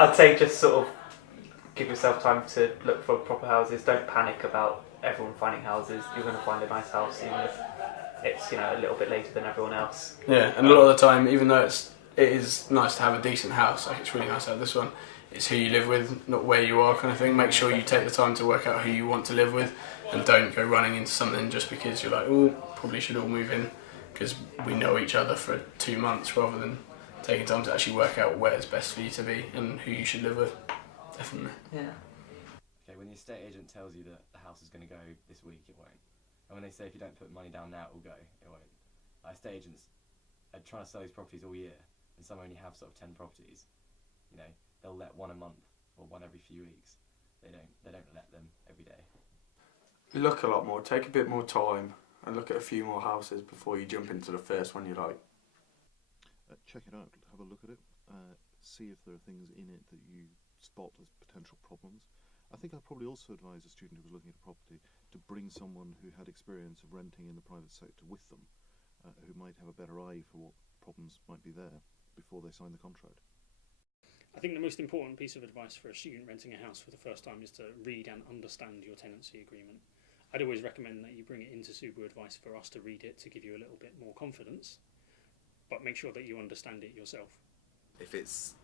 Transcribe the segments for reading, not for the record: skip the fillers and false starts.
I'd say just sort of give yourself time to look for proper houses. Don't panic about everyone finding houses. You're going to find a nice house even if it's a little bit later than everyone else. Yeah, and a lot of the time, even though it is nice to have a decent house, like it's really nice to have this one, it's who you live with, not where you are kind of thing. Make sure you take the time to work out who you want to live with, and don't go running into something just because you're like, oh, probably should all move in because we know each other for 2 months, rather than taking time to actually work out where it's best for you to be and who you should live with. Definitely. Yeah. Okay, when the estate agent tells you that the house is going to go this week, it won't. And when they say if you don't put money down now, it will go, it won't. Like, estate agents are trying to sell these properties all year, and some only have sort of 10 properties. They'll let one a month or one every few weeks. They don't let them every day. Look a lot more, take a bit more time, and look at a few more houses before you jump into the first one you like. Check it out, have a look at it, see if there are things in it that you spot as potential problems. I think I'd probably also advise a student who was looking at a property to bring someone who had experience of renting in the private sector with them, who might have a better eye for what problems might be there before they sign the contract. I think the most important piece of advice for a student renting a house for the first time is to read and understand your tenancy agreement. I'd always recommend that you bring it into Subaru Advice for us to read it to give you a little bit more confidence, but make sure that you understand it yourself. If it's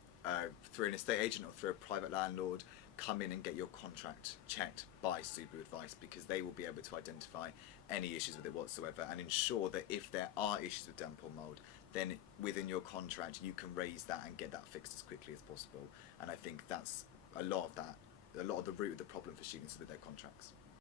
through an estate agent or through a private landlord, come in and get your contract checked by Subaru Advice, because they will be able to identify any issues with it whatsoever and ensure that if there are issues with damp or mould, then within your contract you can raise that and get that fixed as quickly as possible. And I think that's a lot of the root of the problem for students with their contracts.